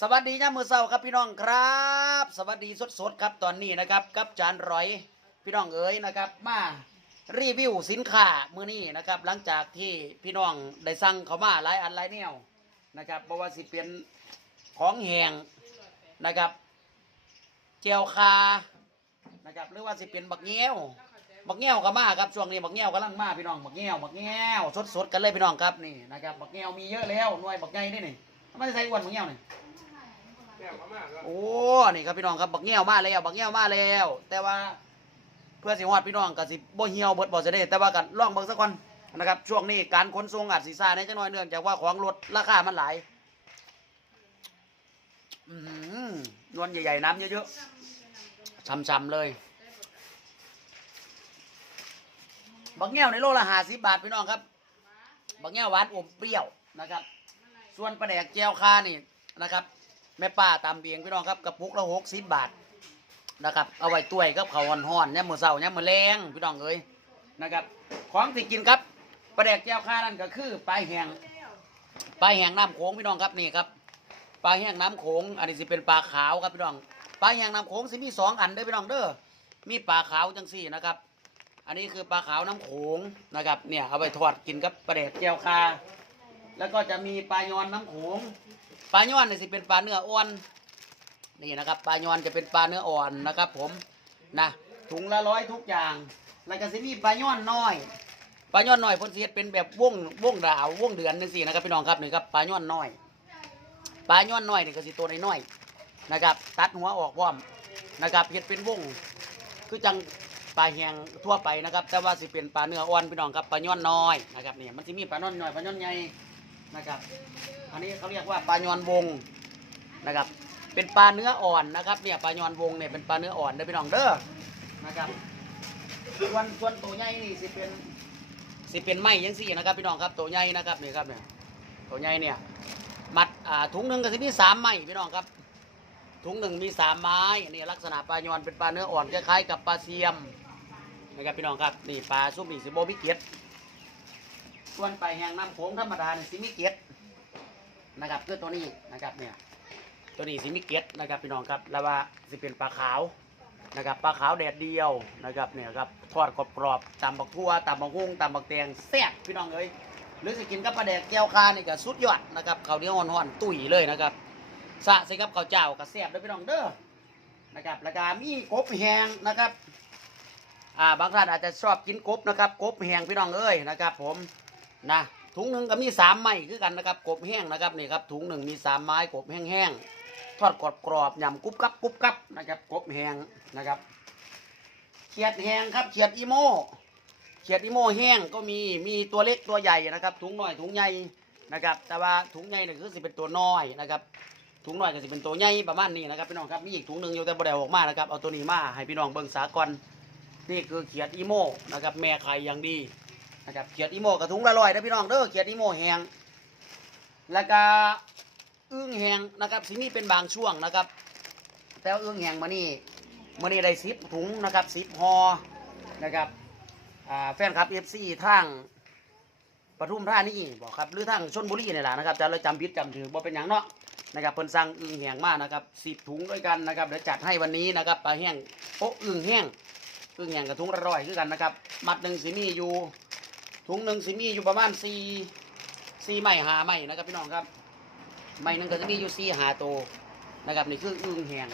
สวัสดีครับมือเศร้าครับพี่น้องครับ สวัสดีสดๆครับตอนนี้นะครับกับจานร้อยพี่น้องเอ๋ยนะครับ มารีวิวสินค้ามือนี้นะครับ หลังจากที่พี่น้องได้สั่งเขามาหลายอันหลายแนวนะครับบ่ว่าสิเป็นของแหงนะครับ เจียวคานะครับหรือว่าสิเป็นบักแง้วบักแง้วก็มาครับช่วงนี้บักแง้วกำลังมาพี่น้องบักแง้วบักแง้วสดๆกันเลยพี่น้องครับนี่นะครับบักแง้วมีเยอะแล้วหน่วยบักใหญ่นี่นี่ทำไมใส่อ้วนบักแง้วนี่ โอ้นี่ครับพี่น้องครับบักเงี้ยวมาแล้วบักเงี้ยวมาแล้ว แต่ว่าเพื่อสิฮอดพี่น้องก็สิบ่เหี่ยวเบิดบ่จะได้แต่ว่ากันล่องเบิ่งสักก่อนนะครับช่วงนี้การขนส่งอาจสิซ่าในจังน้อยเนื่องจากว่าของลดราคามันหลายนวลใหญ่ๆน้ำเยอะๆช่ำๆเลยบักเงี้ยวในโลละ50บาทพี่น้องครับบักเงี้ยวหวานอมเปรี้ยวนะครับ ส่วนปลาแดกแจวคานี่นะครับ แม่ป้าตามเบียงพี่น้องครับกระปุกละหกสิบบาทนะครับเอาไว้ต้ยกับเขาวห่อนๆเนี่ยมือเสาเนี่ยมือแรงพี่น้องเอ้ยนะครับของที่กินครับปลาแดกแก้วข้านั่นก็คือปลาแห้งปลาแห้งน้ำโขงพี่น้องครับนี่ครับปลาแห้งน้ำโขงอันนี้สิเป็นปลาขาวครับพี่น้องปลาแห้งน้ำโขงสิมีสองอันเด้อพี่น้องเด้อมีปลาขาวจังสี่นะครับ อันนี้คือปลาขาวน้ำโขงนะครับเนี่ยเอาไปทอดกินกับปลาแดกแก้วคาแล้วก็จะมีปลายอนน้ำโขง ลาย้อนนี่สิเป็นปลาเนื้ออ่อนนี่นะครับปลาย้อนจะเป็นปลาเนื้ออ่อนนะครับ ผมนะถุงละร้อยทุกอย่าง แล้วก็สิมีปลาย้อนน้อยปลาย้อนน้อยพ่นสิเฮ็ดเป็นแบบวงวงดาววงเดือนจังซี่นะครับพี่น้องครับนี่ครับปลาย้อนน้อยปลาย้อนน้อยนี่ก็สิตัวน้อยๆนะครับ ตัดหัวออกพร้อมนะครับเฮ็ดเป็นวงคือจังปลาแหงทั่วไปนะครับ แต่ว่าสิเป็นปลาเนื้ออ่อนพี่น้องครับปลาย้อนน้อยนะครับนี่มันสิมีปลาย้อนน้อยปลาย้อนใหญ่ นะครับ อันนี้เขาเรียกว่าปลายอนวงนะครับ เป็นปลาเนื้ออ่อนนะครับเนี่ยปลายอนวงเนี่ยเป็นปลาเนื้ออ่อนเด้อพี่น้องเด้อนะครับส่วนส่วนตัวใหญ่นี่สิเป็นสิเป็นไม้ยังสี่นะครับพี่น้องครับตัวใหญ่นะครับนี่ครับเนี่ยตัวใหญ่เนี่ยมัดอ่าถุงหนึ่งก็สิมีสามไม้พี่น้องครับถุงหนึ่งมีสามไม้นี่ลักษณะปลายอนเป็นปลาเนื้ออ่อนคล้ายๆกับปลาเซียมนะครับพี่น้องครับนี่ปลาซุปนี่สิโบมิเกต ส่วนไปแห้งน้ำโขงธรรมดาเนี่ยสิมิเกตนะครับคือตัวนี้นะครับเนี่ยตัวนี้สิมิเก็ตนะครับพี่น้องครับแล้วว่าสิเป็นปลาขาวนะครับปลาขาวแดดเดียวนะครับเนี่ยครับทอดกรอบๆตำบักทั่วตำบักฮุ้งตำบักแตงแซ่บพี่น้องเอ้ยหรือสิกินกับปลาแดกแก้วคานี่ก็สุดยอดนะครับข้าวเหนียวห่อนๆตุ๋ยเลยนะครับสะใส่กับข้าวเจ้าก็แซ่บเลยพี่น้องเด้อนะครับแล้วก็มีกบแหงนะครับอ่าบางท่านอาจจะชอบกินกบนะครับกบแหงพี่น้องเอ้ยนะครับผม นะถุงหนึ่งก็มีสามไม้คือกันนะครับกบแห้งนะครับนี่ครับถุงหนึ่งมีสามไม้กบแห้งๆทอดกรอบกรอบๆยำกรุบกับกรุบกับนะครับกบแห้งนะครับเขียดแห้งครับเขียดอีโมเขียดอีโมแห้งก็มีมีตัวเล็กตัวใหญ่นะครับ ถุงน้อยถุงใหญ่นะครับ แต่ว่าถุงใหญ่เนี่ยคือสิเป็นตัวน้อยนะครับถุงน้อยก็สิเป็นตัวใหญ่ประมาณนี้นะครับพี่น้องครับมีอีกถุงหนึ่งอยู่แต่บ่ได้อออกมานะครับเอาตัวนี้มาให้พี่น้องเบิ่งสากอนนี่คือเขียดอีโมนะครับแม่ไข่อย่างดี นะครับเขียดอีโมกระทุงละลอยนะพี่น้องเด้อเขียดอีโมแหงแล้วก็อึ้งแหงนะครับสิมีเป็นบางช่วงนะครับ แต่ว่าอึ้งแหงมานี่มานี่ได้สิบถุงนะครับสิบหอนะครับแฟนคลับเอฟซีทางปทุมธานี่บอกครับหรือทางชนบุรีนี่แหละนะครับจะเลยจำผิดจำถือบ่เป็นอย่างเนาะนะครับเพิ่นสั่งอึ้งแห้งมากนะครับสิบถุงด้วยกันนะครับเดี๋ยวจัดให้วันนี้นะครับปลาแห้งโอ้อึ้งแห้งอึ้งแห้งกับถุงละร้อยคือกันนะครับมัดหนึ่งสิมีอยู่ ถุงหนึ่งสิมีอยู่ประมาณสี่สี่ไม้หาไม้นะครับพี่น้องครับไม้หนึ่งก็จะมีอยู่สี่หาโตนะครับนี่คืออึ่งแหง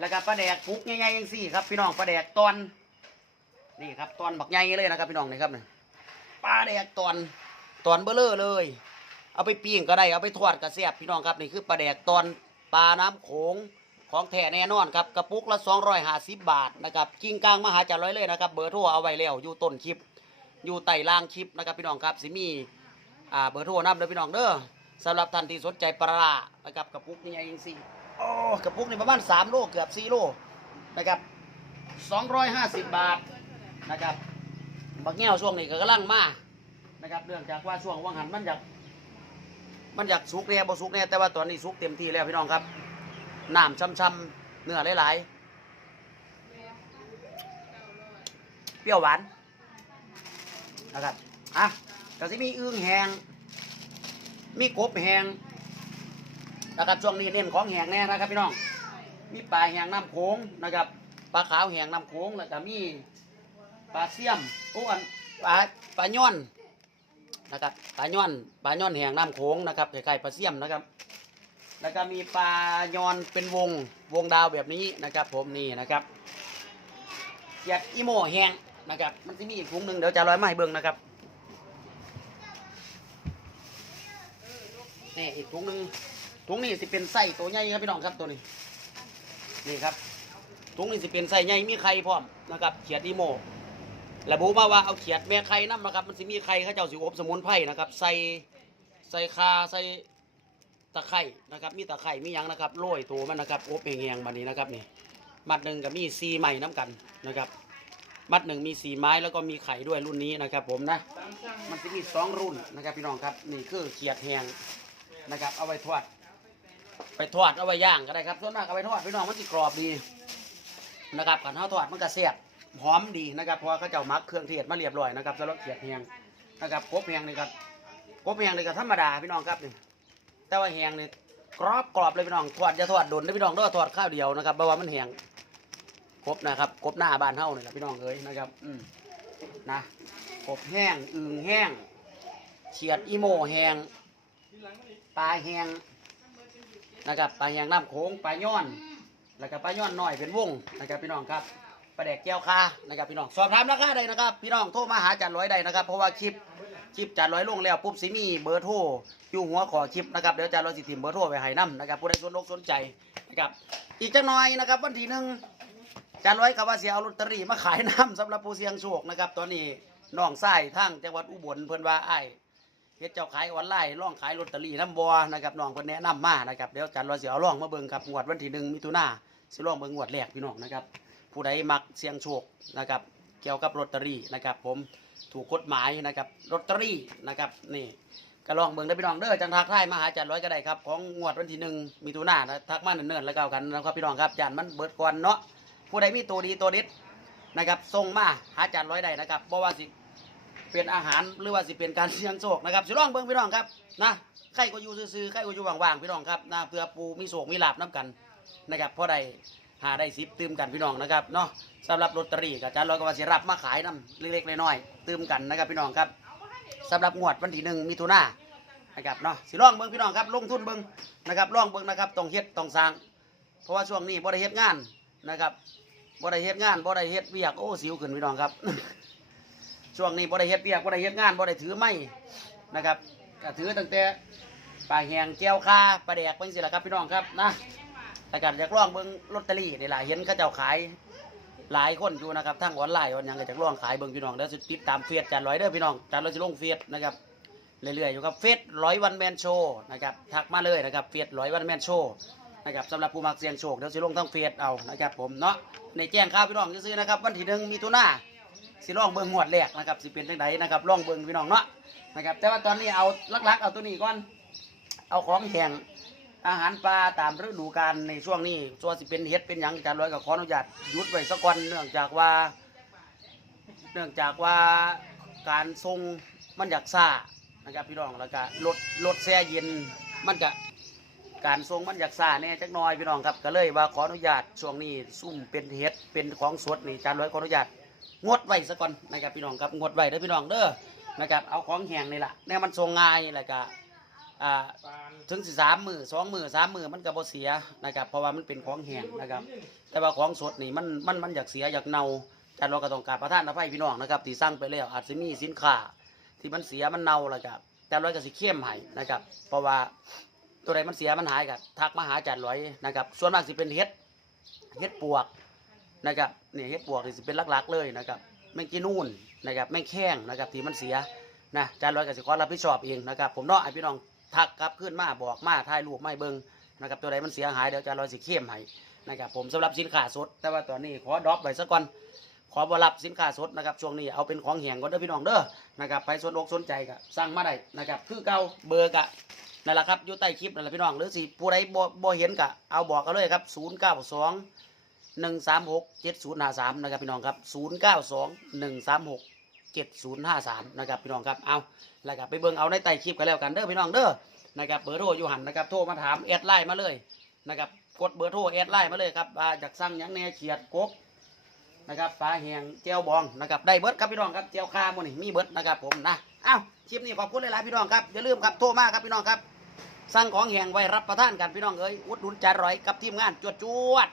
แล้วก็ปลาแดกปุกง่ายๆยังสี่ครับพี่น้องปลาแดกตอนนี่ครับตอนบักใหญ่เลยนะครับพี่น้องนี่ครับนี่ปลาแดกตอนตอนเบลเลอร์เลย เอาไปปิ้งก็ได้เอาไปทอดก็แซ่บพี่น้องครับนี่คือปลาแดกตอนปลาน้ำโขงของแท้แน่นอนครับกระปุกละ250 บาทนะครับกิ้งกลางมหาจารร้อยเลยนะครับเบอร์โทรเอาไว้แล้วอยู่ต้นคลิป อยู่ใต้ล่างคลิปนะครับพี่น้องครับสิมีอ่าเบอร์โทรนับเด้อพี่น้องเด้อสำหรับท่านที่สนใจปลาร้านะครับกระปุกนี่ไงยิงสี่โอ้กระปุกนี่ประมาณ3โลเกือบ4โลนะครับ250บาทนะครับบักแง่วช่วงนี้ก็กำลังมานะครับเนื่องจากว่าช่วงว่างหันมันอยากมันอยากสุกแน่บ่สุกแน่แต่ว่าตอนนี้สุกเต็มที่แล้วพี่น้องครับน้ำช่ำๆเนื้อหลายๆเปรี้ยวหวาน นะครับอะก็สิมีอึ่งแหงมีกบแหงนะครับช่วงนี้เน้นของแหงแน่นะครับพี่น้อง มีปลาแหงน้ำโขงนะครับปลาขาวแหงน้ำโขงแล้วก็มีปลาเสี่ยมโอ้อันปลาปลาย่อนนะครับปลาย่อนปลาย่อนแหงน้ำโขงนะครับคล้ายๆปลาเสี่ยมนะครับ แล้วก็มีปลายอนเป็นวงวงดาวแบบนี้นะครับ ผมนี่นะครับเกียดอีโมแหง นะครับมันจะมีอีกถุงหนึ่งเดี๋ยวจะร้อยไมาให้เบิ่งนะครับนี่อีกถุงหนึ่งถุงนี้สิเป็นไส้ตัวใหญ่ครับพี่น้องครับตัวนี้นี่ครับถุงนี้สิเป็นไส้ใหญ่มีไข่พร้อมนะครับเขียดอีโมระบุมาว่าเอาเขียดแม่ไข่น้ำนะครับ มันสิมีไข่เขาเจ้าสิอบสมุนไพรนะครับ ใส่ใส่คาใส่ตะไคร่นะครับมีตะไคร่มียังนะครับโรยตัวมันนะครับโอบเองๆแงบันนี้นะครับนี่มัดหนึ่งกับมีซีใหม่น้ำกันนะครับ มัดหนึ่งมีสีไม้แล้วก็มีไข่ด้วยรุ่นนี้นะครับ ผมนะ มันจะมีสองรุ่นนะครับ พี่น้องครับนี่คือเขียดแหงนะครับ เอาไว้ทอด ไปทอดเอาไว้ย่างก็ได้ครับส่วนมากเอาไว้ทอดพี่น้องมันจะกรอบดีนะครับกันข้าวทอดมันก็แซ่บหอมดีนะครับเพราะว่าเขาเจ้ามักเครื่องเทศมาเรียบร้อยนะครับสำหรับเขียดแหงนะครับกบแหงนี่ครับกบแหงนี่ก็ธรรมดาพี่น้องครับนี่แต่ว่าแหงนี่กรอบกรอบเลยพี่น้องทอดจะทอดโดนได้พี่น้องต้องทอดข้าวเดียวนะครับเพราะว่ามันแหง กบนะครับ กบหน้าบ้านเฮานี่แหละพี่น้องเอ้ยนะครับ อืมนะ กบแห้งอึ่งแห้งเฉียดอีโมแห้งปลาแห้งนะครับปลาแห้งน้ำโขงปลาย้อน แล้วก็ปลาย้อนน้อยเป็นวงนะครับพี่น้องครับปลาแดกแก้วคานะครับพี่น้องสอบถามราคาได้นะครับ พี่น้องโทรมาหาจันร้อยได้นะครับ เพราะว่าคลิปคลิปจานร้อยลงแล้วปุ๊บสิมีเบอร์โทรอยู่หัวขอคลิปนะครับเดี๋ยวจานร้อยสิทิมเบอร์โทรไปให้นํนะครับผู้ใดสนอกสนใจนะครับอีกจังหน่อยนะครับวันที่หนึ่ง จานร้อยกับว่าเสียเอาลอตเตอรี่มาขายน้ำสำหรับผู้เสี่ยงโชคนะครับ ตอนนี้น้องไส้ทั้งจังหวัดอุบลเพิ่นว่าไอ้เฮ็ดเจ้าขายออนไลน์ล่องขายลอตเตอรี่น้ำบัวนะครับน้องเพิ่นแนะนำมานะครับเดี๋ยวจานร้อยเสียเอาล่องมาเบิ่งครับงวดวันที่หนึ่งมิถุนาสิล่องเบิ่งงวดแรกพี่น้องนะครับ ผู้ใดมักเสี่ยงโชคนะครับเกี่ยวกับลอตเตอรี่นะครับ ผมถูกกฎหมายนะครับลอตเตอรี่นะครับนี่ก็ลองเบิ่งได้พี่น้องเด้อจังทักทายมาหาจันร้อยก็ได้ครับของงวดวันที่หนึ่งมีตุนานะทักมาเนิ่นๆแล้วก็กันนะครับพี่น้องครับจานมันเบิดก่อนเนาะ ผู้ใดมีตัวดีตัวเด็ดนะครับส่งมาหาจันร้อยได้นะครับเพราะว่าสิเป็นอาหารหรือว่าสิเป็นการเสี่ยงโชคนะครับสิลองเบิ่งพี่น้องครับนะใครก็อยู่ซื่อๆใครก็อยู่ว่างๆพี่น้องครับนะเพื่อปูมีโศกมีลาบน้ำกันนะครับเพราะใดหาได้สิบตื่มกันพี่น้องนะครับเนาะสำหรับลอตเตอรี่กับจันร้อยก็ว่าสิรับมาขายน้ำเล็กๆน้อยๆตืมกันนะครับพี่น้องครับสำหรับงวดวันที่หนึ่งมิถุนายนนะครับเนาะสิลองเบิ้งพี่น้องครับลงทุนเบิ้งนะครับลองเบิ้งนะครับต้องเฮ็ดต้องสร้าง เพราะว่าช่วงนี้บ่ได้เฮ็ดงานนะครับ บ่ได้เฮ็ดงานบ่ได้เฮ็ดเวียกโอ้สิวขึ้นพี่น้องครับ ช่วงนี้บ่ได้เฮ็ดเวียกบ่ได้เฮ็ดงานบ่ได้ถือไม้นะครับก็ถือตั้งแต่ปลาแหงแก้วคาปลาแดกเป็นสิละครับพี่น้องครับนะแต่การอยากลองเบิ้งลอตเตอรี่นี่ล่ะเห็นเขาเจ้าขายหลายคนอยู่นะครับทั้งออนไลน์วันยังก็จะร่วงขายเบิ่งพี่น้องเด้อสิติดตามเฟซจานร้อยเด้อพี่น้องจานร้อยจะลงเฟซนะครับเรื่อยๆอยู่กับเฟซร้อยวันแมนโชนะครับทักมาเลยนะครับเฟซร้อยวันแมนโช นะครับสำหรับผู้มักเสี่ยงโชคเดี๋ยวสิลงทั้งเฟซเอานะครับผมเนาะในแจ้งข่าวพี่น้องซื้อนะครับวันที่หนึ่งมีตุนาสิลองเบิ่งงวดแรกนะครับสิเป็นจังไดนะครับลองเบิ่งพี่น้องเนาะนะครับแต่ว่าตอนนี้เอาลักๆเอาตัวนี้ก่อนเอาของแห้งอาหารปลาตามฤดูกาลในช่วงนี้ส่วนสิเป็นเฮ็ดเป็นหยังจานร้อยกับขออนุญาตยุดไว้สักก่อนเนื่องจากว่า เนื่องจากว่าการทรงมันอยากซ่านะครับพี่น้องแล้วก็รถรถแช่เย็นมันก็ การทรงมันอยากซาแน่จักหน้อยพี่น้องครับก็เลยว่าขออนุญาตช่วงนี้ซุ่มเป็นเฮ็ดเป็นของสดนี่จานร้อยขออนุญาตงดไว้สักก่อนนะครับพี่น้องครับงดไว้เด้อพี่น้องเด้อนะครับเอาของแห้งนี่แหละแน่มันทรงง่ายแล้วก็อ่าถึงสิสามมือสองมือสามมือมันก็บ่เสียนะครับเพราะว่ามันเป็นของแห้งนะครับแต่ว่าของสดนี่มันมันมันอยากเสียอยากเน่าแต่เราก็ต้องการประทานอภัยพี่น้องนะครับที่สั่งไปแล้วอาจจะมีสินค้าที่มันเสียมันเน่าแล้วครับแต่ร้อยก็สิเข้มให้นะครับเพราะว่า ตัวใดมันเสียมันหายกับทักมาหาจัดร้อยนะครับ ส่วนมากสิเป็นเฮ็ดเฮ็ดปวกนะครับนี่เฮ็ดปวกนี่สิเป็นหลักๆเลยนะครับแมงกีนู่นนะครับแมงแข้งนะครับที่มันเสียนะจัดร้อยก็สิขอรับผิดชอบเองนะครับผมเนาะไอพี่น้องทักกลับขึ้นมาบอกมาถ่ายรูปไม่เบิ้งนะครับตัวใดมันเสียหายเดี๋ยวจะรอยสีเข้มให้นะครับผมสำหรับสินค้าสด แต่ว่าตอนนี้ขอดรอปไว้สักก่อนขอบรับสินค้าสดนะครับช่วงนี้เอาเป็นของแห้งก่อนเด้อพี่น้องเด้อนะครับไปสนอกสนใจก็สั่งมาได้นะครับคือเก่าเบอร์กะ นั่นแหละครับอยู่ใต้คลิปนั่นแหละพี่น้องหรือสิผู้ใดบ่บ่เห็นกะเอาบอกกันเลยครับ0 9 2 1 3 6 7 0 5 3นะครับพี่น้องครับ0 9 2 1 3 6 7053นะครับพี่น้องครับเอาแล้วก็ไปเบิ่งเอาในใต้คลิปกันแล้วกันเด้อพี่น้องเด้อนะครับเบอร์โทรอยู่หันนะครับโทรมาถามแอดไลน์มาเลยนะครับกดเบอร์โทรแอดไลน์มาเลยครับว่าอยากสั่งยังแน่เขียดกบนะครับปลาแหงเจียวบองนะครับได้เบิร์ดครับพี่น้องครับเจียวคาหมดนี่มีเบิร์ดนะครับผมนะเอ้าคลิปนี้ขอบคุณหลายๆพี่น้องครับอย่าลืมครับโทรมาครับพี่น้องครับ สั่งของแห้งไว้รับประทานกันพี่น้องเอ้ยอุดหนุนจานร้อยกับทีมงานจวดจวด